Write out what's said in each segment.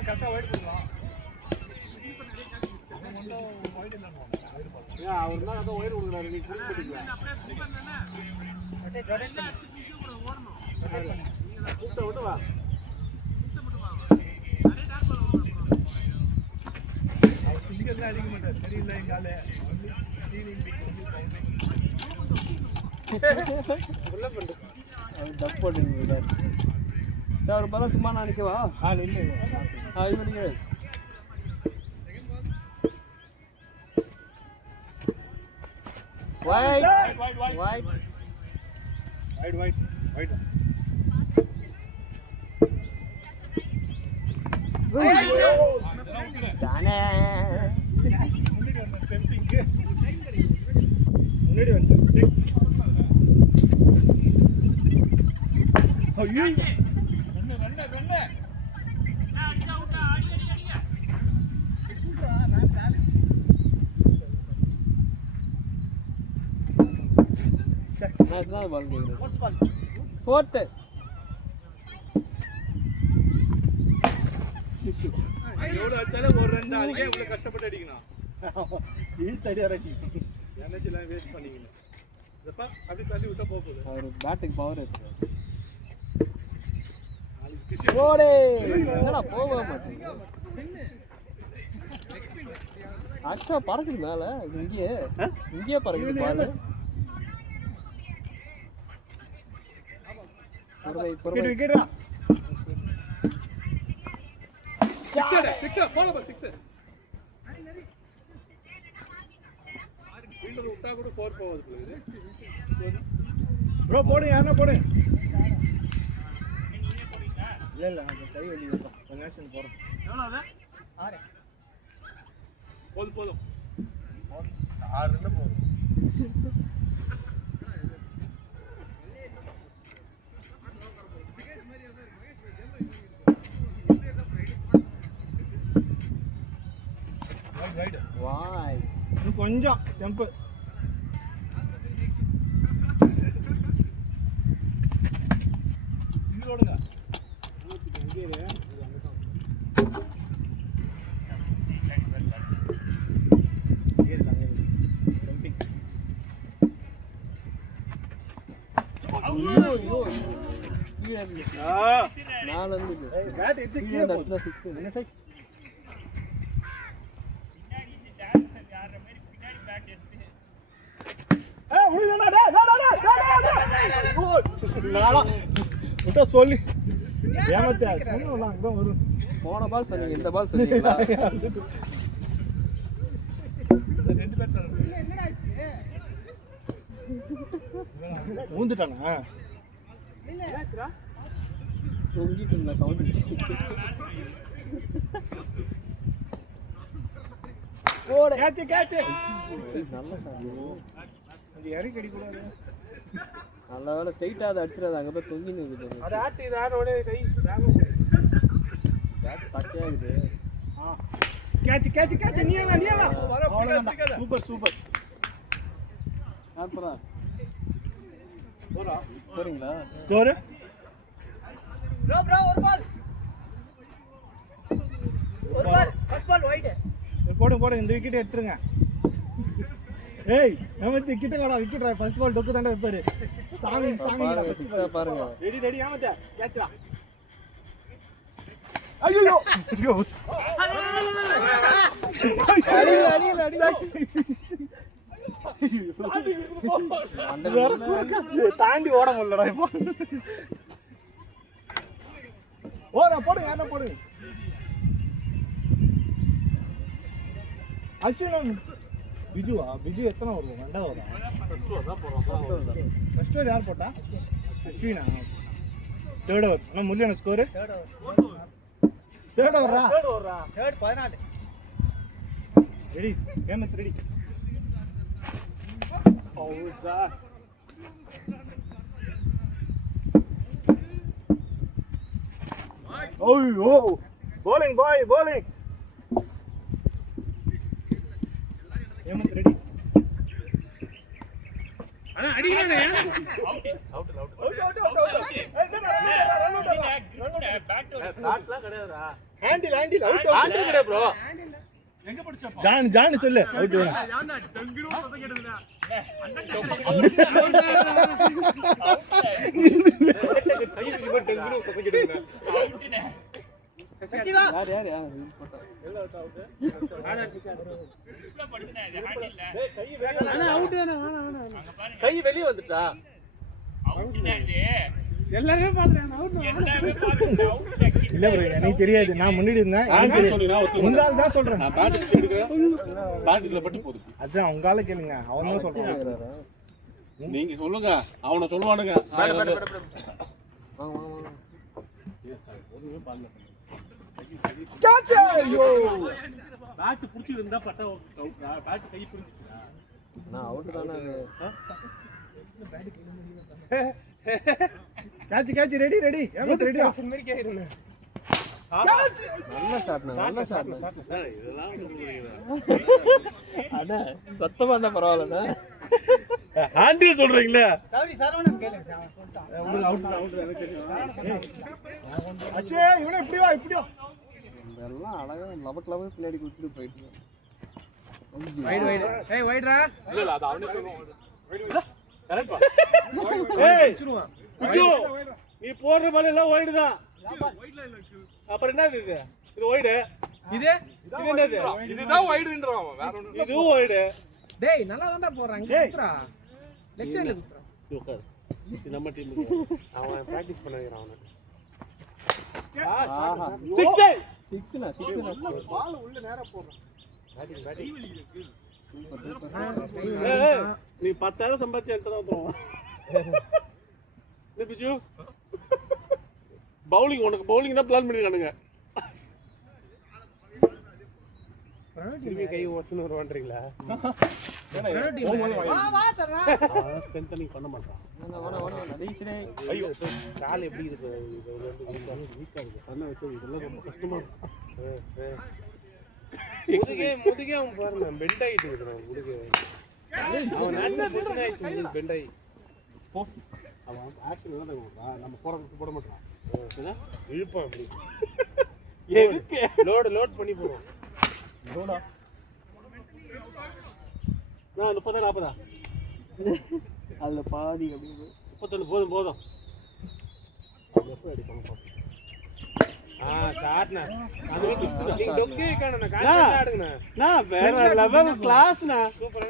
கரெக்டா வைட் கொடுக்கலாம் அவர் தான் அதான் ஒயர் கொடுக்குறாரு நீ புல் செடிக்கலாம் விட்டு வா பிசிக்கல் அடிக்க மாட்டார் தெரியல எங்கால அது தப்பு போட்டுங்க ஒரு பலம் சும்மா நான் நிற்கவா இல்லை இது பண்ணிக்க White. Dane. முன்னாடி வந்து ஐயோ ரெண்டு national ball game fourth எவ்வளவு அச்சால ஒரு ரெண்டு அதுக்கே இவ்வளவு கஷ்டப்பட்டு அடிக்கணும் இழுத்து அடி அரடி எனர்ஜிலாம் வேஸ்ட் பண்ணீங்க இதப்பா அப்படி தள்ளி விட்டா போகுது அவர் பேட்டிங் பவர் இருக்கு நாளைக்கு ஓடே என்னடா போக மாட்டீங்க அச்சா பறக்குது மேல இங்கேயே பறக்குது பால் விக்கெட்டா சிக்ஸர் போல பா சிக்ஸர் ஃபீல்டர் விட்டா கூட 4 போகுது ப்ரோ போடு யாரனா போடு இல்ல அந்த கை வெளிய வரும் நேஷனல் போறோம் எவ்வளவு அது 6 போதும் 6 இல்ல போதும் வாய் கொஞ்சம் ஜம்ப் இது ஓடுங்க இங்கே இரு ஜம்பிங் ஐயோ நாலு வந்து பேட் எட்ஜ் கீழ போகுது 6 என்ன சை சொல்லி ஏமாத்த அங்கதான் வரும் போன பால் சொன்னீங்க இந்த பால் சொன்னீங்களா ரெண்டு பேர் ஊந்துட்டானா தொங்கிட்டு இருந்த கவுண்ட் ஓடு கேட்ச் நல்ல சாதியோ அது இறக்கி அடிக்கூடாது நல்ல வேலை ஸ்ட்ரைட்டா அதை அடிச்சிடாது அங்கே போய் தொங்கி நிற்குது அது ஆட்டி இது ஆடோட கை தக்கையா இருக்குது கேட்ச் நீங்க சூப்பர் ஆப்பரா போறா போறீங்களா ஸ்கோர் ப்ரோ ஒரு பால் ஃபர்ஸ்ட் பால் வைட் போடு இந்த விக்கெட் எடுத்துருங்க ஏய் நம்ம விக்கெட் காடா விக்கெட் ஃபர்ஸ்ட் பால் டொக்கு தாண்டா வைப்பாரு சாமி பாருங்க ரெடி ஆமாடா கேட்ச்டா ஐயோ அடி தாண்டி ஓட முடியலடா இப்போ போடுங்க யாரா போடுங்க அஸ்வின் பிஜு எத்தனை வரும் ரெண்டாவது ஃபர்ஸ்ட் ஓவர் யார் போட்டா அஸ்வினா தேர்ட் ஓவர் ஆனால் முல்லியான ஸ்கோரு தேர்ட் ஓவரா தேர்ட் 14 ரெடி கேம் ரெடி ஓ bowling ஏமத் ரெடி அண்ணா அடிங்கண்ணே அவுட் பேட்லாம் கிடையாதுடா ஹேண்டில் அவுட் ஹேண்டில் கிடையாது ப்ரோ. எங்க படிச்சப்பா? ஜான் சொல்லு. அவுட். யானா டங்குரு சத்தம் கேட்டதுடா. கை விட்டு டங்குரு சத்தம் கேட்டதுடா. அவுட்னே. சத்திவா. யார் எல்லாம் அவுட். ஆனா இப்ப படுதுனே இது ஹேண்டில்ல. அண்ணா அவுட் தானே அங்க பாருங்க கை வெளிய வந்துட்டா. அவுட்னே இது. எல்லாரும் பாக்குறாங்க அவுட் எல்லாமே பாருங்க அவுட்ல. இல்ல ப்ரோ எனக்கு தெரியாது நான் முன்னாடி இருந்தேன் உங்களால தான் சொல்றேன் நான் பேட் எடுக்க பேட் இதுல பட்டு போகுது. அதான் உங்களால கேளுங்க அவன் தான் சொல்றான் நீங்க சொல்லுங்க அவன சொல்லுவானுங்க. வாங்க பேட் புடிச்சு இருந்தா பட்டா பேட் கை புடிச்சுடா. நான் அவுட் தானே கேட்ச் ரெடி ஏமா ரெடியா நல்ல ஷாட் இதெல்லாம் அட சத்தமா இருந்தா பரவாயில்லண்ணா ஹேண்டில் சொல்றீங்களா? சாரி சரவணன் கேளுங்க சொல்லிட்டான். அவுட் எனக்கு தெரியும். அச்சே இவனே இப்படி வா இதெல்லாம் அழகா லவக் பின்னாடி குடுத்துட்டு போயிட்டு இல்ல அது அவனே சொல்லுவான். கரெக்ட் பா. ஏய் குஜு நீ போடுற பால் எல்லாம் வைடு தான். அப்புறம் என்னது இது? இது வைடு. இது என்னது? இதுதான் வைடுன்றான் அவன். வேற ஒண்ணு. இதுவும் வைடு. டேய் நல்லா தான்டா போறாங்க குத்ரா லெஃப்ட் சைடுல குத்ரா இது உட்கார். இது நம்ம டீம். அவன் பிராக்டீஸ் பண்ணறான் அவன. ஆஹா 6 பால் உள்ள நேரா போறான் பேட்டிங் நீ 10,000 சம்பாதிச்சு எடுத்து தான் போவான். என்ன பிஜு? பவுலிங் உனக்கு பவுலிங் தான் பிளான் பண்ணிருக்கானுங்க. திரும்பி கை ஓச்சுன்னு வருவான்றீங்களா? வா சரவணா. ஸ்ட்ரென்தனிங் பண்ண மாட்டான். நடிச்சனே ஐயோ கால் எப்படி இருக்கு? இது வந்து வீக்கா இருக்கு. பண்ண வச்சு இதெல்லாம் ரொம்ப கஷ்டமா இருக்கு. முதுகே அவன் பாருங்க பெண்ட் ஆயிட்டு இருக்கான் முதுகு. அவன் நல்ல பொசிஷன் ஆயிடுச்சு பெண்ட் ஆயி. போ அவன் ஆக்ஷன் தான் நம்ம போட மாட்டான். இழுப்பான் அப்படி. எதுக்கு லோட் பண்ணி போறோம். லோடா நான் 30 40 அதுல பாதி அப்படியே 31 போதும். எப்போ அடிப்பாங்க பாப்போம். ஷாட்னா அது 6 தான். நீங்க டொக்கே காணனா கால்ல ஆடுங்கனா. நான் வேற லெவல் கிளாஸ்னா.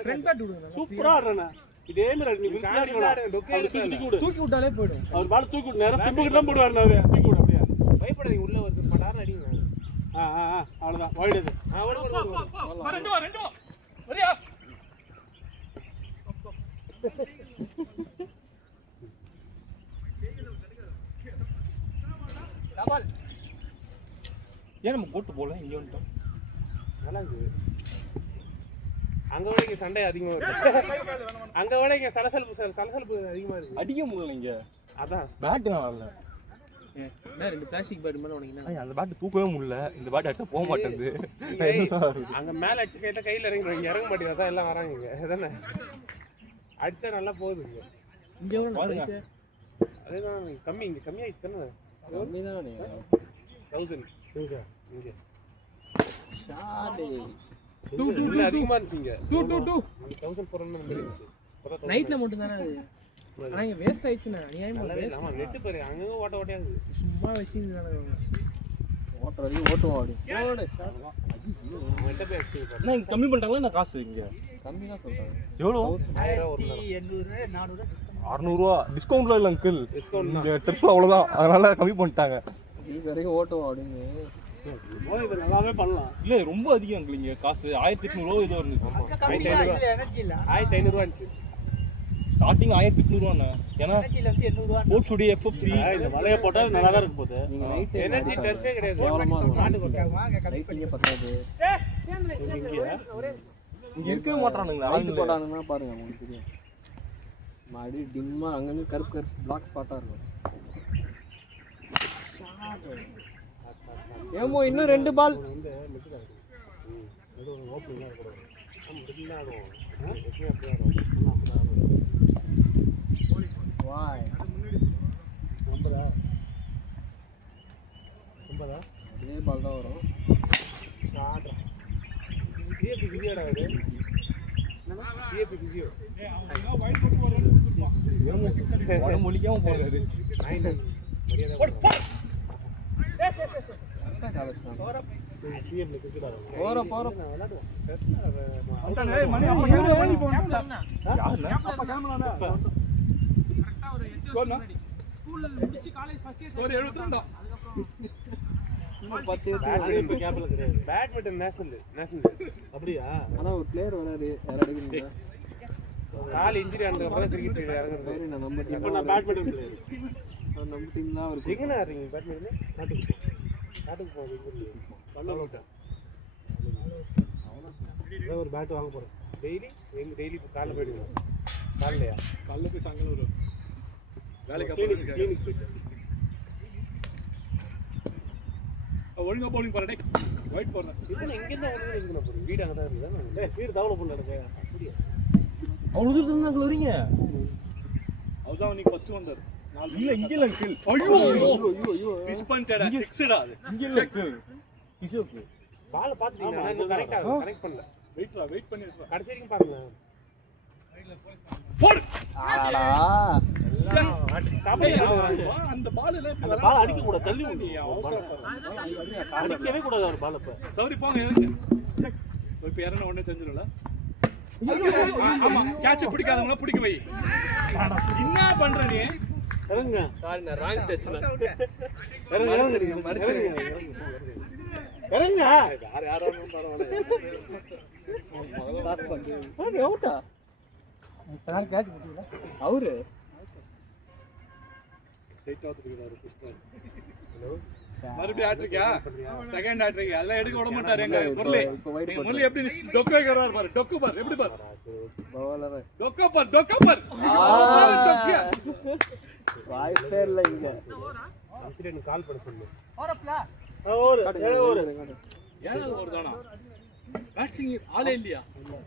ஃப்ரண்ட் பேட் விடுங்க சூப்பரா ஆடுறனா. இதே மாதிரி நீ விளையாடி ஆடுங்க டொக்கே தூக்கி விட்டாலே போய்டும். அவர் பால் தூக்கி விட்டு நேரா ஸ்டிம்புக்கு தான் போடுவார் அவரு. தூக்கி விடு அப்படியே. பயப்படாதீங்க உள்ள வந்து படார அடிங்க. அவ்வளவுதான் வைட் இது. ரெண்டு வரியா. டபுள். ஏன் நம்ம போட்டு போல இங்க வந்துட்டோம் நல்லா இருக்கு. அங்க விட இங்க சண்டை அதிகமா இருக்கு. அங்க விட இங்க சலசலப்பு அதிகமா இருக்கு. அடிக்க முடியல இங்க அதான் பேட் நான் வரல என்ன ரெண்டு பிளாஸ்டிக் பேட் மேல உனக்கு என்ன அந்த பேட் தூக்கவே முடியல இந்த பேட் அடிச்சா போக மாட்டேங்குது அங்க மேல அடிச்சு கேட்டா கையில இறங்க மாட்டேங்குது. அதான் எல்லாம் வராங்க இங்க அதானே அடிச்சா நல்லா போகுது இங்க. இங்க எவ்வளவு பிரைஸ்? அதேதான் கம்மி இங்க கம்மியாயிச்சு தானே. கம்மி தான் நீ 1000 இங்க ஷாட் 2 அதிகமா இருந்துச்சு இங்க. 2 1400 இருந்துச்சு. நைட்ல மட்டும் தானே அது. ஆனா இங்க வேஸ்ட் ஆயிடுச்சுனா நியாயமா வேஸ்ட். ஆமா நெட் பாரு அங்க ஓட்டையா இருக்கு. சும்மா வச்சிருந்தானே ஓட்டற வரைக்கும் ஓட்டுவோம் அப்படி. ஓடு ஷாட். நெட் போய் அடிச்சு என்ன இங்க கம்மி பண்ணிட்டாங்களா நான் காசு இங்க கம்மி தான் சொல்றாங்க. எவ்வளோ 1800 400 டிஸ்கவுண்ட். 600 ரூபா டிஸ்கவுண்ட்ல இல்ல அங்கிள். டிஸ்கவுண்ட் இங்க ட்ரிப்ஸ் அவ்வளவுதான் அதனால கம்மி பண்ணிட்டாங்க. இது வரைக்கும் ஓட்டுவோம் அப்படின்னு. இது நல்லாவே பண்ணலாம். இல்ல ரொம்ப அதிகம் அங்கிள் இங்க காசு 1800 ரூபா ஏதோ இருந்துச்சு. அங்க கம்மியா இல்ல எனர்ஜி இல்ல. 1500 ரூபாய் இருந்துச்சு. ஸ்டார்டிங் 1800 ரூபாண்ணே. ஏன்னா எனர்ஜில வந்து 800 ரூபாய். ஸ்போர்ட்ஸ் உடைய எஃப்எஃப்சி இந்த மலையை போட்டா அது நல்லா தான் இருக்க போகுது. நீங்க நைட் எனர்ஜி டர்ஃபே கிடையாது. கேவலமா இருக்கும். வாங்க கம்மி பண்ணி நைட்லயே பத்தாது. இங்க இருக்கவே மாட்டானுங்களா லைட் ஆளுங்க. போட்டானுன்னா பாருங்க உங்களுக்கு தெரியும். மாடி டிம்மா அங்கங்க கருப்பு பிளாக்ஸ் பார்த்தா இருக்கும். ஏமோ இன்னும் 2 பால். வந்து மிடில் ஆகும். அது ஒரு ஓப்பனிங்கா இருக்கும். நம்ம மிடில் ஆகும். எப்பவும் அப்படியே ஆகும். வாய் நம்பரா? நம்பரா? அப்படியே பால் தான் வரும். சிஎப்பி பிஸியோடா இது சிஎப்பி பிஸியோ மொழிக்காம போறாரு. சிஎப்ல கிரிக்கெட் போற போற பேட்மிண்டன் நேஷனல் அப்படியா? ஆனா ஒரு பிளேயர் வராரு, யார் அடிக்கிறீங்க? கால் இன்ஜுரி ஆனதுக்கு அப்புறம் கிரிக்கெட் இறங்குறது. சரி, நான் நம்ம இப்போ நான் பேட்மிண்டன் பிளேயர். நம்ம டீம் தான் இருக்கு. எங்கண்ணா இருக்கீங்க பேட்மிண்டன்? நாட்டுக்கு போகுது. ஒரு பேட் வாங்க போறேன். டெய்லி காலைல போயிடுவோம். காலைலையா? காலைல போய் சாயங்காலம் வரும். வேலைக்கு கிளினிக் போயிட்டு ஒழுங்கா பவுலிங் போறேன். ஒயிட் போடுறேன். இப்போ எங்கேருந்து வருது? எங்கே போகிறேன்? வீடு அங்கே தான் இருக்குதா? வீடு தவளை பொண்ணு இருக்கு. அப்படியா? அவ்வளோ தூரத்துல அங்கே வரீங்க? அவர்தான் நீ ஃபர்ஸ்ட் வந்தார். இல்ல இங்க இல்ல கில். ஐயோ ஐயோ மிஸ் பண்ணிட்டடா. 6டா அது. இங்க இல்ல கில். கிஷோக்கு பால் பாத்துட்டீங்களா? நான் கரெக்ட்டா கரெக்ட் பண்ணல. வெயிட் பண்ணி இருப்பா. கடைசி வரைக்கும் பாருங்க. போடு. ஆடா கபடி அந்த பால்ல அந்த பால் அடிக்க கூடாது. தள்ளி விடு. அடிக்கவே கூடாது ஒரு பால். இப்ப சௌரி போங்க இறங்க. இப்ப இறங்க உடனே தெரிஞ்சிரும்ல. ஆமா கேட்ச் பிடிக்காதவங்க பிடிக்க வை. என்ன பண்ற நீ? இறங்க. சாரி நான் ராங் டச்ல. இறங்க. இறங்க. யாரோ பரவாயில்லை. பாஸ் பண்ணு. ஓகே அவுட்டா? இப்பதான் கேட்ச் பிடிக்கல. அவரு ஸ்ட்ரைட் ஆஃப் இருக்காரு கிருஷ்ணன். ஹலோ. மறுபடியும் ஆட்ரிக்கா? செகண்ட் ஆட்ரிக். அதெல்லாம் எடுக்க விட மாட்டாரு எங்க முரளி. இப்போ வைட் எங்க முரளி எப்படி டொக்கு வைக்கிறாரு பாரு. டொக்கு பாரு. எப்படி பாரு? பவுலர் டொக்கு பாரு. பாரு டொக்கு. வாய்ப்பே இல்ல இங்க. அன்சிடென்ட் கால் பண்ண சொல்லு. போறப்ல ஒரு ஏதாவது ஒரு தானா? பேட்சிங் ஆளே இல்லையா?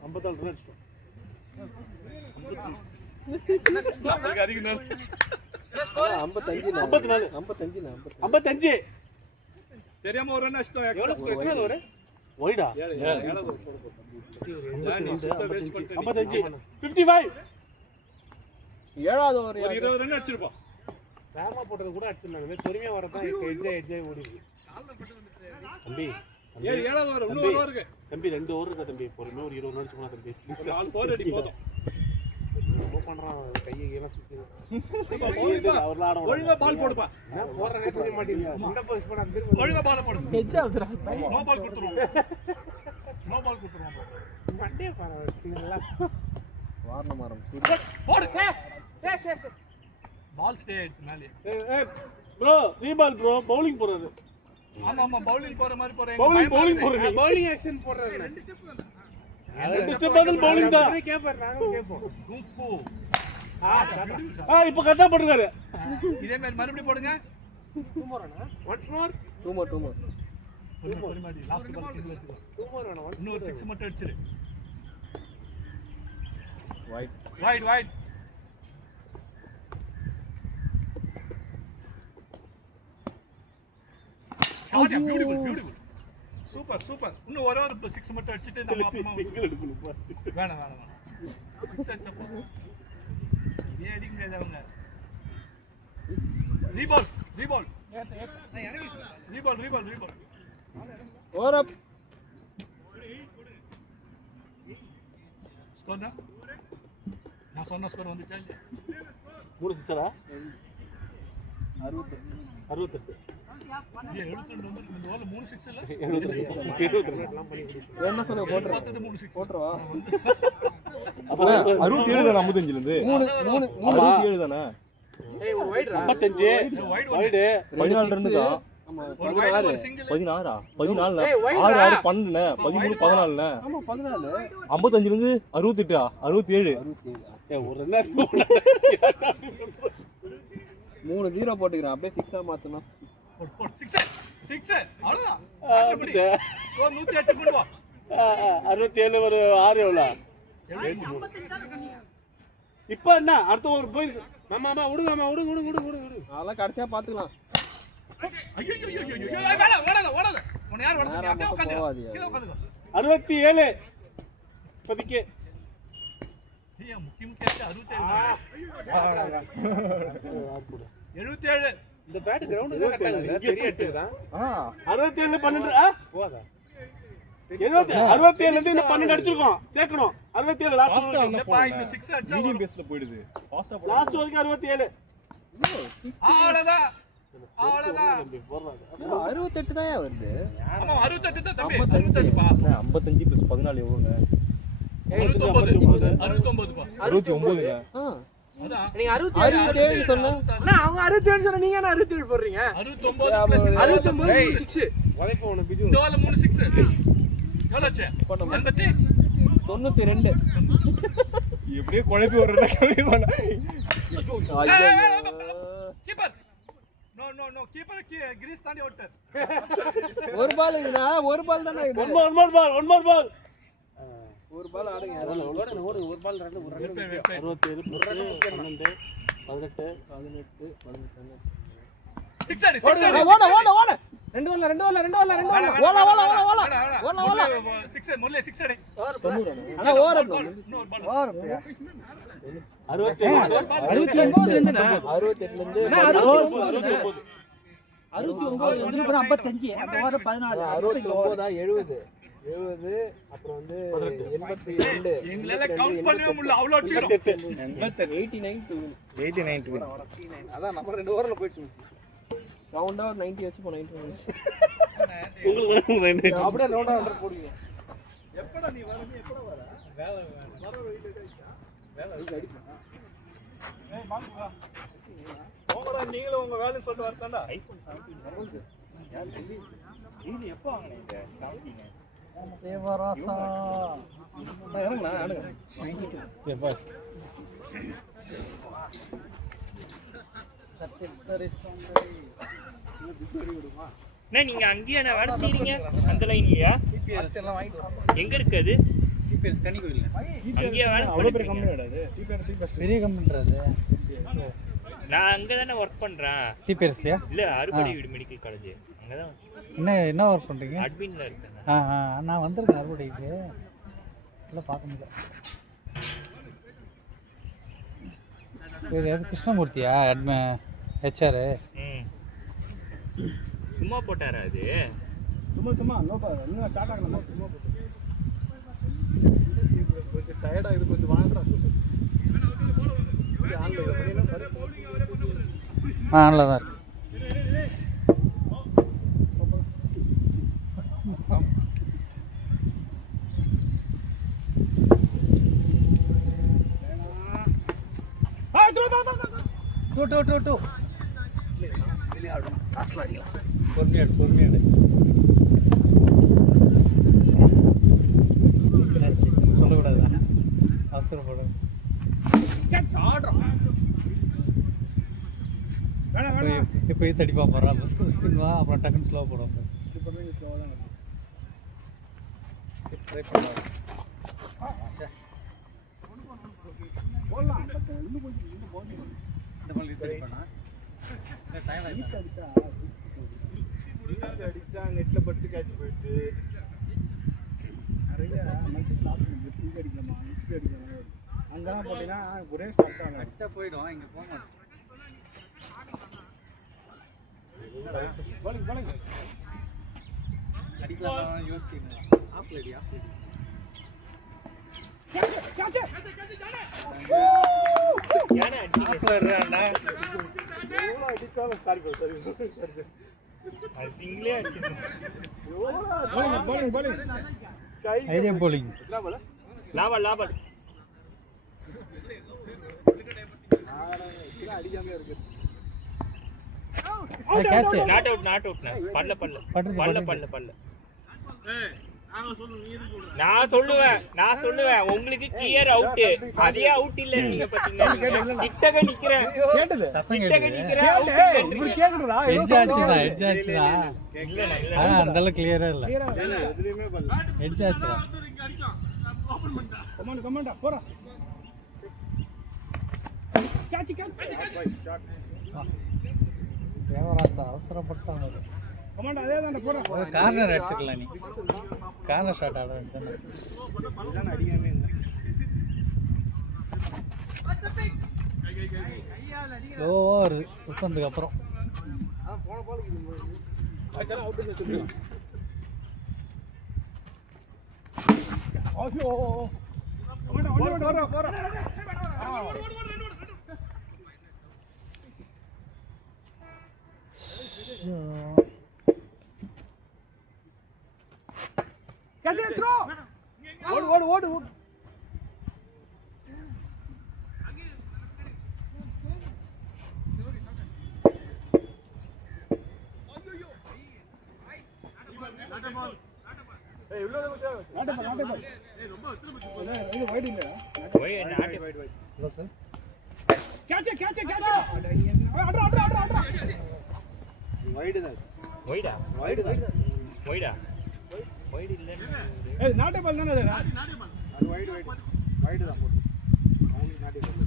54 ரன் அடிச்சோம். அதுக்கு அதிகம் தான். 55 தெரியாம ஒரு ரன் அடிச்சிட்டோம். எவ்வளவு ஸ்கோர்? எத்தனை ஓவர்? ஒய்டா? 55 55 ஏழாவது ஓவர் ஒரு 20 ரன் அடிச்சிருப்போம். வேகமா போட்டது கூட அடிச்சிருந்தாங்க. பொறுமையா வரதான் எட்ஜாய் ஓடிருக்கு. தம்பி ஏழாவது ஓவர் இன்னொரு ஓவர் இருக்கு. தம்பி 2 ஓவர் இருக்கா தம்பி? பொறுமையா ஒரு 20 ரன் அடிச்சுமா தம்பி? ஒரு 4 அடி போதும். ரொம்ப பண்றான் கையை எல்லாம் சுத்தி. ஒழுங்கா பால் போடுப்பா. நான் போற நேரத்துல மாட்டீங்க. இந்த போஸ் பண்ண திரும்ப ஒழுங்கா பால் போடு. ஹெட்ஜ் ஆவுதுடா. நோ பால் கொடுத்துருவோம். நோ பால் கொடுத்துருவோம். மண்டே பாருங்க. வாரண மரம் போடு. பால் ஸ்டே ஆயிடுச்சு மேலே. ப்ரோ ரீபால் ப்ரோ பவுலிங் போறாரு. ஆமா பவுலிங் போற மாதிரி போறேன். பவுலிங் போறீங்க. பவுலிங் ஆக்ஷன் போறாரு. 2 ஸ்டெப் பதில் பவுலிங் தான். கேப்பர் நாங்க கேப்போம். கும்பு. இப்போ கரெக்ட்டா போட்டுறாரு. இதே மாதிரி மறுபடியும் போடுங்க. 2 மோர்னா? Once more. 2 more last ball single எடுத்துக்கோ. 2 மோர் வேணும். இன்னொரு 6 மட்டும் அடிச்சிரு. Wide wide beautiful super. இன்னும் ஒரு 6 மட்டும் அடிச்சிட்டு நம்ம அப்புறமா சிங்கிள் எடுக்கணும். வேணாம் 6 அடிச்சப்போ இதே அடிக்க முடியாது அவங்க. ரீபால் ஓவர் அப். ஸ்கோர்னா நான் சொன்ன ஸ்கோர் வந்துச்சா இல்லையா? 3 சிக்ஸரா? 68. 68. 72 வந்து இந்த ஓவர்ல 3 6 இல்ல? 72 எல்லாம் பண்ணி கொடுத்து. என்ன சொல்ல போட்ற? 3 6 போட்றவா? அப்ப 67 தான 55 ல இருந்து. 3 67 தான. ஏய் ஒரு வைட் 55 வைட் 14 ரன் தான். ஆமா ஒரு வைட் ஒரு சிங்கிள் 16 14 6 6 12 13 14 ஆமா 14 55 இருந்து 68 67 ஒரு என்ன 3-0 போட்டுக்கிறேன். அப்படியே 6 மாத்தனா. 6 அவ்வளவுதான். வந்துட்டேன். ஸ்கோர் 108 கொண்டு வா. 67 ஒரு 6 எவ்வளவு? இப்போ என்ன அடுத்த ஒரு போய் மாமா விடுங்க விடுங்க அதெல்லாம் கடைசியா பாத்துக்கலாம். ஐயோ வேலை ஓடாத உன்னை யார் ஓட சொன்னீங்க அப்படியே உட்காந்து போவாதியா? கீழே உட்காந்துக்கோ 67 இப்போதைக்கு. ஏய் முக்கிய 77 இந்த பேட் கிரவுண்ட் கரெக்ட்டா இருக்கு. பெரிய எடுத்துதான். ஆ 67 12 போவாதா? 67 இருந்து இன்னும் 12 அடிச்சிருக்கோம். சேர்க்கணும். 67 லாஸ்ட் இல்லப்பா இந்த 6 அடிச்சா மீடியம் பேஸ்ல போயிடுது ஃபாஸ்டா லாஸ்ட் வரைக்கும் 67. அவ்வளவுதான் 68 தான் வருது. ஆமா 68 தான் தம்பி 68 பா 55 + 14 எவ்வளோங்க? 69 பா 69ங்க. ஆ அதான் நீங்க 67 சொன்னா அண்ணா அவங்க 67 சொன்னா நீங்க என்ன 67 போடுறீங்க 69 + 69 6 வளைப்பு ஒன்று பிஜு. இந்த வால 3 6 எவ்வளவு ஆச்சு 82 92. எப்படியே குழப்பி விடுறத கம்மி பண்ண. கீப்பர் நோ கீப்பர் கிரீஸ் தாண்டி ஓட்டர் ஒரு பால் இருக்குதா? ஒரு பால் தானே இது. ஒன் மோர் பால். ஒரு பால் ஆடுங்க. ஒரு பால் ரெண்டு 67 + 12 18 18 6 அடி ஓடு 2 வரல. ஓல 6 முல்லை 6 அடி அண்ணா ஓரணும். இன்னொரு பால் ஓரப்பியா 67 69 ல இருந்து 68 ல இருந்து 69 ல இருந்து 55 அந்த வாரம் 14 69 70 அப்புறம் வந்து 82 எங்களால கவுண்ட் பண்ணவே முடியல அவ்வளவு அடிச்சிரோம் 89 to win. அதான் நம்ம 2 ஓவர்ல போயிடுச்சு. ரவுண்டா 90 வச்சு 90 வந்துச்சு. உங்களுக்கு அப்படியே ரவுண்டா 100 போடுவீங்க. எப்படா நீ வர வேலை ஏய் வாங்க வா போங்கடா நீங்களும் உங்க வேலையை சொல்லிட்டு வரதாண்டா. இது எப்போ வாங்குனீங்க? சாப்பிட்டீங்க. தேவராசா இறங்குனா ஆடுங்க. சத்தீஸ்கர் சுந்தரி அண்ணா நீங்க அங்கேயே நான் வேலை செய்றீங்க அந்த லைன்லயா டிபிஎஸ் எல்லாம் வாங்கிட்டு வரோம். எங்க இருக்கு அது டிபிஎஸ் கனி கோயில்ல அங்கேயே வேலை அவ்வளோ பெரிய பண்ணிட்டு கம்பெனி கிடையாது. பெரிய கம்பெனின்றது நான் அங்கதானே ஒர்க் பண்றேன் டிபிஎஸ்லயா இல்ல அறுபடை வீடு மெடிக்கல் காலேஜ் அங்கதான் என்ன ஒர்க் பண்றீங்க? அட்மின்ல இருக்கேன் நான் வந்திருக்கேன் அறுபடைக்கு இல்லை பார்க்க முடியல. இது கிருஷ்ணமூர்த்தியா ஹெச்ஆர் ம் சும்மா போட்டாரா அது சும்மா நோப்பா இன்னும் ஸ்டார்ட் ஆகணுமா சும்மா போட்டு கொஞ்சம் டயர்டா இது கொஞ்சம் வாங்குறா ஆன்ல தான் இருக்கு. டூ பொறுமையாடு சொல்லக்கூடாது அவசரப்படும். இப்போ இது தடிப்பா போடுறான் புஸ்கின் வா அப்புறம் டக்குன்னு ஸ்லோ போடுவோம். ட்ரை பண்ணுவோம். இந்த மாதிரி ட்ரை பண்ணா இந்த டைம் அடிச்சா நெட்ல பட்டு கேட்ச் போயிட்டு நிறைய மல்டி கிளாஸ் அடிக்கலாமா அடிக்கலாம் அங்கெல்லாம் போட்டீங்கன்னா ஒரே ஸ்டாப் தான் அடிச்சா போயிடும். இங்கே போக மாட்டேன். அடிக்கலாம் யோசிச்சுங்க. ஆஃப் லேடி ஏன்னா அடிச்சீங்க எவ்வளோ அடிச்சாலும் சாரி அது சிங்கிளே அடிச்சிருக்கேன் ஐடியா போலிங் லாபல் அடிக்காம இருக்கு. கேட்ச் நாட் அவுட் பல்ல நான் சொல்லுவேன் உங்களுக்கு கிளியர் அவுட் அதே அவுட் இல்ல நீங்க பாத்தீங்கன்னா கிட்டக நிக்கிறேன் கேட்டது சத்தம் கிட்டக கேக்குது. நிக்கிறேன் இப்படி கேக்குறா எட்ஜ் ஆச்சுதான் இல்ல ஆனா அந்த அளவுக்கு கிளியரா இல்ல. எதுலயுமே பண்ணல. எட்ஜ் ஆச்சுதான். கமாண்டா போறா தேவராசா அவசரப்பட்டாங்க கமாண்டா அதே தான் போறேன். கார்னர் அடிச்சுக்கலாம் நீ கார்னர் ஷாட் ஆட வேண்டியது எல்லாம் அடிக்காமே இல்ல. ஸ்லோவாக வருது சுத்தத்துக்கு அப்புறம் அச்சா அவுட் சொல்லு. ஐயோ கமாண்டா ஓடு. Catch it, throw! ஓடு. Catch it! Wide தான். ஒய்டா ஒய்டு இல்ல ஏய் நாட்டே பால் தானே அது? அது வைடு தான் போடு. அவங்க நாட்டே பால்.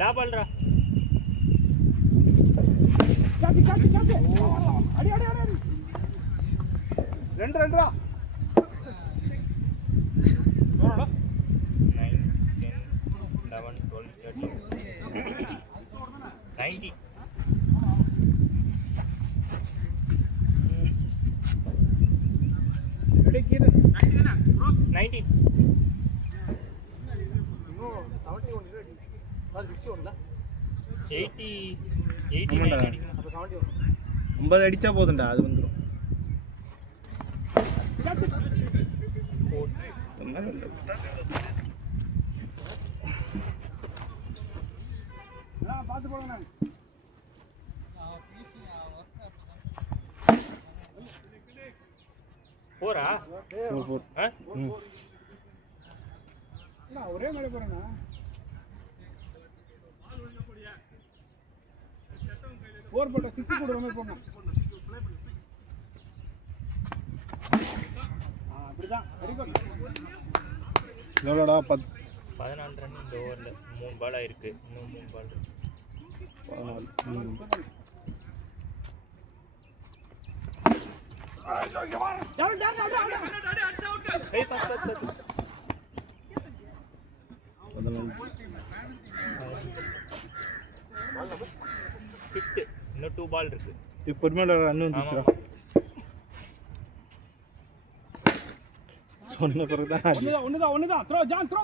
லாபல்ரா காச்சு. அடி. ரெண்டு வா. 9 10 11 12 13 90 ரெடி கீழ 90 80 50 அடிச்சா போதும்டா அது வந்துடும். பார்த்து போடுங்க. போறா ஒரே மாதிரி போறேண்ணா. போர் போட்ட சிக்ஸ் போடுற மாதிரி போடணும். அப்படிதான் ரெடி பண்ணு. எவ்வளோடா 14 ரன் இந்த ஓவரில் 3 பால் ஆயிருக்கு. இன்னும் 3 பால் இருக்கு. 14. ஃபிஃப்த் இன்னும் 2 பால் இருக்கு. இப்போ மேல ரன் வந்துச்சுடா. சொன்ன பிறகு தான் ஒண்ணுதான் த்ரோ ஜான் த்ரோ.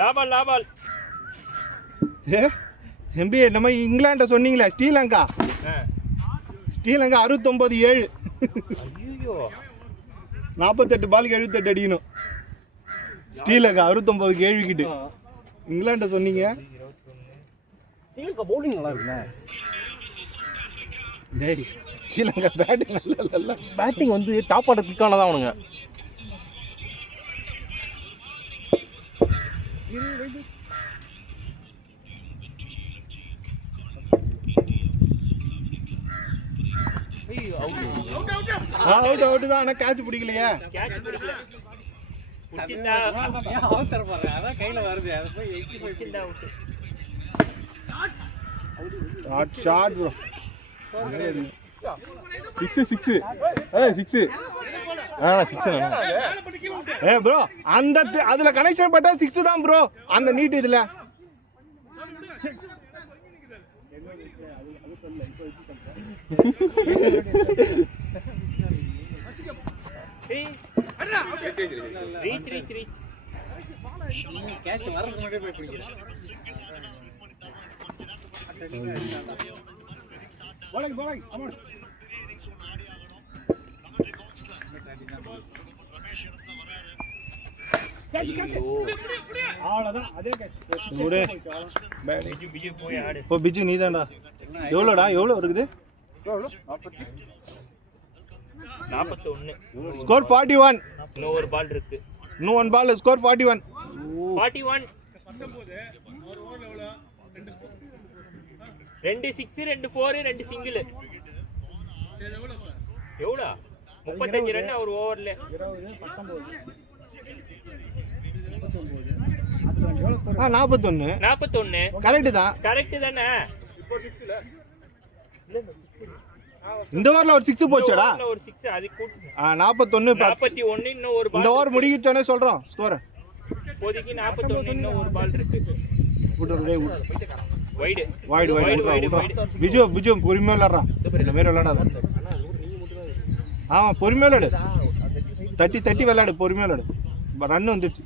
லாபால் எம்பி நம்ம இங்கிலாண்டை சொன்னீங்களே ஸ்ரீலங்கா 69-7. ஐயோ 48 பாலுக்கு 78 அடிக்கணும். ஸ்ரீலங்கா 69-7 விக்கெட்டு. இங்கிலாண்டை சொன்னீங்க. ஸ்ரீலங்கா பவுலிங் நல்லா இருக்குண்ணே. டேய் ஸ்ரீலங்கா பேட்டிங் நல்லா பேட்டிங் வந்து டாப் ஆர்டர் கிளிக் ஆனதான் அவனுங்க. அவுட் தான். ஆனால் கேட்ச் பிடிக்கலையா? கேட்ச் பிடிக்கல. புடிச்சிருந்தா அவசரப்படுறேன் அதான் கையில் வருது அதை போய் எக்கி புடிச்சிருந்தா அவுட். Shot bro. 6 ப்ரோ. அந்த அதுல கனெக்ஷன் பட்டா 6 தான் ப்ரோ. அந்த நீட் இதுல ரீச் கேட்ச் வரதுக்கு முன்னாடியே போய் பிடிக்கிறேன். bowling come on. catch அவ்வளவுதான் அதே catch ஓடு பிஜு போய் ஆடு. ஓ பிஜு நீதான்டா. எவ்வளோ இருக்குது? 41. ஸ்கோர் 41. இன்னும் ஒரு பால் இருக்கு. இன்னும் 1 பால். ஸ்கோர் 41. 41. 2 6 2 4 2 சிங்கிள். எவ்வளோ 35 ரன் ஒரு ஓவர்ல. 41 41 கரெக்ட் தான். கரெக்ட் தானே? இந்த ஓவர்ல ஒரு 6 போச்சடா. ஒரு 6 அது கூட்டு 41 41 இன்னும் ஒரு இந்த பால். ஓவர் முடிக்கிச்சோனே சொல்றோம் ஸ்கோர். இப்போதைக்கு 41 இன்னும் ஒரு பால் இருக்கு. வைடு வைடு விஜு பொறுமையா விளையாடுறான். இந்த மாதிரி விளையாடாத. ஆமா பொறுமையா விளையாடு. தட்டி விளையாடு, பொறுமையா விளையாடு. ரன் வந்துருச்சு.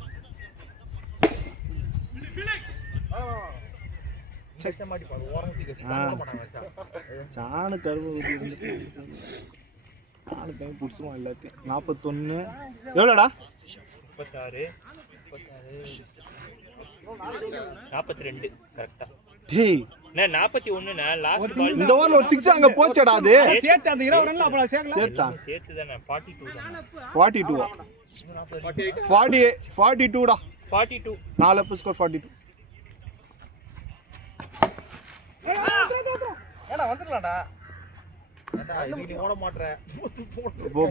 சாணு கருவு சாணு பையன் பிடிச்சிருவான் எல்லாத்தையும். 41 எவ்வளோடா? 36 42 கரெக்டா? டேய் நான் 41 லாஸ்ட் பால். இந்த ஓவர்ல ஒரு 6 அங்க போச்சடா. அது சேர்த்து அந்த 20 ரன்ல அப்பள சேர்க்கலாம். சேர்த்தா சேர்த்து தானே 42 தானே? 42 42டா. 42 4 அப் ஸ்கோர் 42. ஏடா வந்துடலாம்டா. ஏடா நீ ஓட மாட்ற.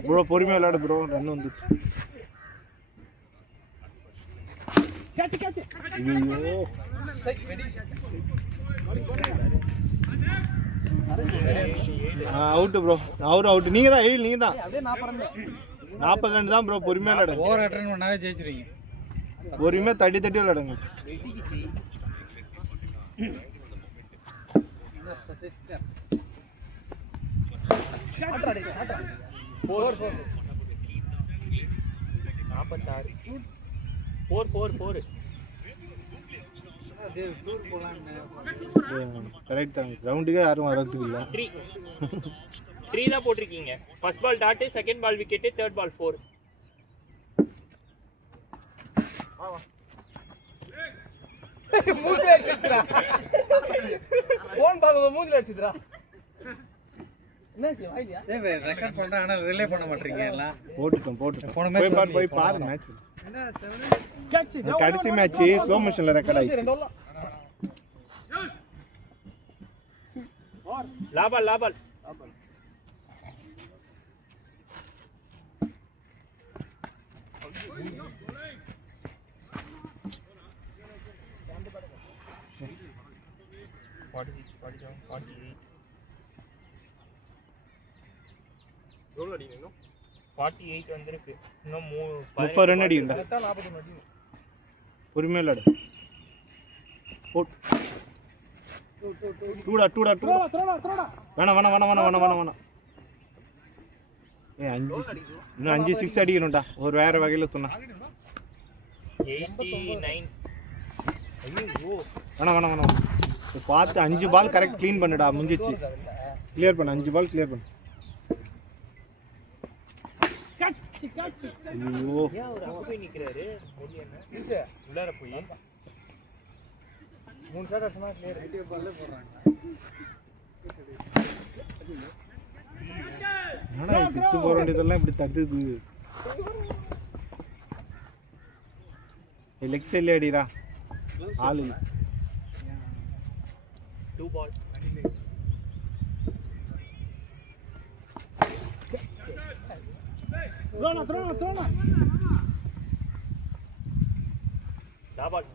ப்ரோ பொறுமையா விளையாடு ப்ரோ. ரன் வந்துச்சு. ஐயோ அவுட் ப்ரோ. அவரு அவுட். நீங்க தான் நீங்க தான். அப்படியே 40 ரன் தான் ப்ரோ. பொறுமையா விளையாடு. ஓவர் அட்டெண்ட் பண்ணாவே ஜெயிச்சிருவீங்க. பொறுமையா தட்டி விளையாடுங்க. கரெக்ட் தான். கிரவுண்டுக்கே யாரும் வரதுக்கு இல்ல. 3 தான் போட்டிருக்கீங்க. First ball dot, second ball wicket, third ball 4. மூஞ்சில அடிச்சுடா. போன் பாக்க மூஞ்சில அடிச்சுடா. என்னது வாயிலியா? ஏய் ரெக்கார்ட் பண்றேன் ஆனா ரிலே பண்ண மாட்டீங்க எல்லாம். போட்டுட்டோம். போன மேட்ச் போய் பாரு மேட்ச். என்ன 7 கடைசி மேட்ச் ஸ்லோ மோஷன்ல ரெக்கார்ட் ஆயிடுச்சு. லாபால் எவ்வளோ அடிக்கணும்? 48 வந்திருக்கு. இன்னும் 30 ரன் அடிக்கண்டா. பொறுமையா விளையாடு. டூடா வேணாம். ஏய் 5 6 அடிக்கணும்டா. ஒரு வேற வகையில சொன்னா 89. ஐயோ வேணாம். பார்த்து 5 பால் கரெக்ட் க்ளீன் பண்ணுடா. முடிஞ்சிச்சு. கிளியர் பண்ணு. 5 பால் கிளியர் பண்ணு. ஐயோ அவர் அங்க போய் நிக்கிறாரு. உள்ளார போய் 3 ஷாட் அடிச்சனா கிளியர். 80 பால்ல போறாங்க. என்னடா 6 போற வேண்டியதெல்லாம் இப்படி தட்டுது. லெக் சைடுல அடிடா. ஆளு 2 பால். த்ரோனா லாபால்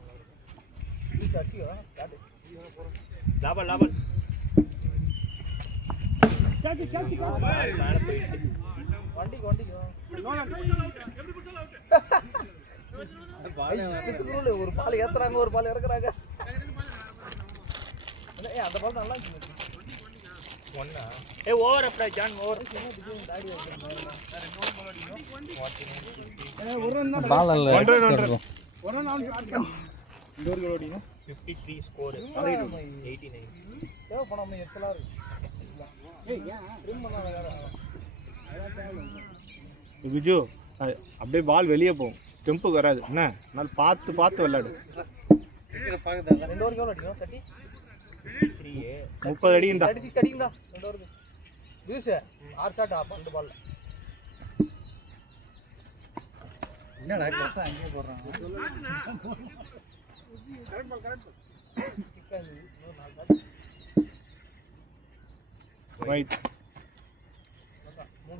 மேல போயிடுச்சு. வண்டிக்கு ஒரு பால் ஏத்துறாங்க, ஒரு பால் இறக்குறாங்க. அந்த பால் நல்லா இருந்துச்சு. ஒண்ணா ஓவர் அப்படா ஜான் ஓவர். பால் இல்ல. 53 ஸ்கோர் 89. தேவைப்படாம எத்தலாம் விஜு அப்படியே பால் வெளியே போகும். ஸ்டெம்புக்கு வராது. என்ன அதனால பார்த்து விளையாடு. 2 ஓவர் எவ்வளோ அடிக்கும்? 30 அடிக்குண்டா. 36 அடிக்குண்டா 2 ஓவருக்கு. ஜூஸ் 6 ஷாட் 12 பால்ல. என்னடா கரெக்ட்டா அங்கேயே போடுறான். கரெக்ட் பால். ரைட். 3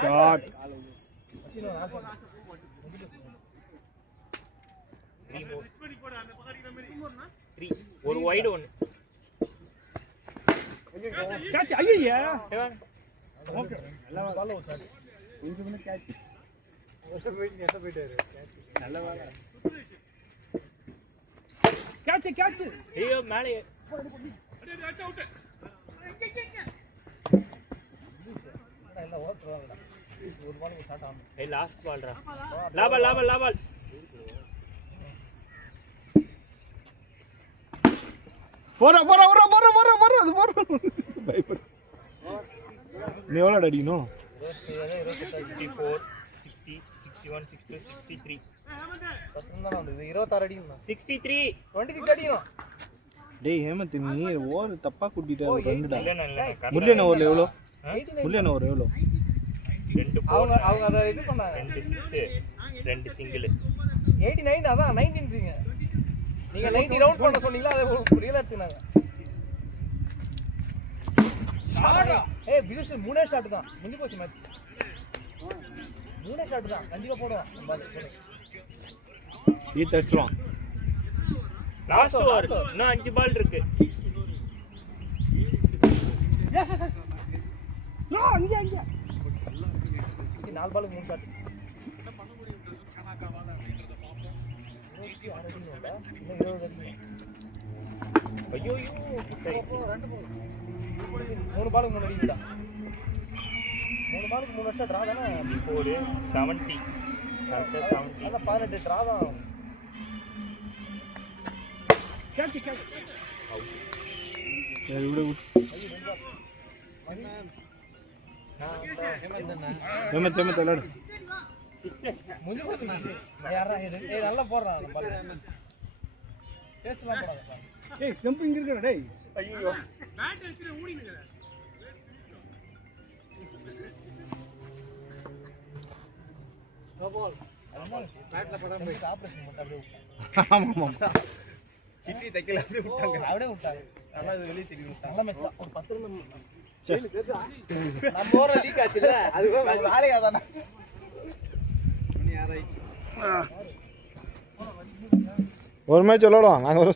ஷாட் ஒரு வைடு ஒன்று கேட்ச் ஐயா கேட்ச் கேட்ச் ஐயோ மேலே லாஸ்ட் பால்ரா லாபால் லாபால் லாபால் போறா போறா போறா போறா போறா போறா அது போறா நீ எவ்வளோ அடிக்கணும் 54 60 61 62 63 26 அடியும் 63 26 அடியும். டேய் ஹேமந்த் நீ ஓவர் தப்பா கூட்டிட்ட ரெண்டுடா இல்ல இல்ல முல்லையன ஓவர் எவ்வளோ முல்லையன ஓவர் எவ்வளோ ரெண்டு அவங்க அவங்க அதை இது பண்ணாங்க. ரெண்டு 6 ரெண்டு சிங்கிள் 89 அதான் 19ங்க. நீங்க 90 ரவுண்ட் பண்ண சொன்னீங்களா அதை ரியலா எடுத்துனாங்க. ஏய் பியூஸ் மூணே ஷாட் தான் முடிஞ்சு போச்சு மேட்ச். மூணே ஷாட் தான் கண்டிப்பா போடுவான். ஈ தச்சுவான் லாஸ்ட் ஓவர் இன்னும் 5 பால் இருக்கு. அங்கே அங்கே 4 பால் 3 ஷாட். ஐயோ சரி 3 பாலுக்கு 3 அடிக்குதா? 3 பாலுக்கு 3 வருஷம் டிரா தானே. 4 70 கரெக்டா 70 அதான் 18 டிரா தான். கேட்ச் கேட்ச் சரி விடு ஹேமந்த் ஹேமந்த் விளையாடு முடிஞ்சு போச்சு. யாரா இது? ஏய் நல்லா போடுறான் அந்த பால். பேசலாம் போடாத. ஏய் ஜம்ப் இங்க இருக்கடா டேய் ஐயோ பேட் எடுத்து ஓடி நிக்கற பேட்ல படம் போய் ஆபரேஷன் பண்ணி அப்படியே ஆமா ஆமா கிட்டி தைக்கல அப்படியே விட்டாங்க. அப்படியே விட்டாங்க. நல்லா இது வெளிய தெரியும். நல்ல மேட்ச் தான். ஒரு 10 ரன் நம்ம ஓர லீக் ஆச்சுல அதுவே வேலையா தான. மணி 6 ஆயிடுச்சு. ஒரு மேட்ச் விளையாடுவோம் நாங்கள் ஒரு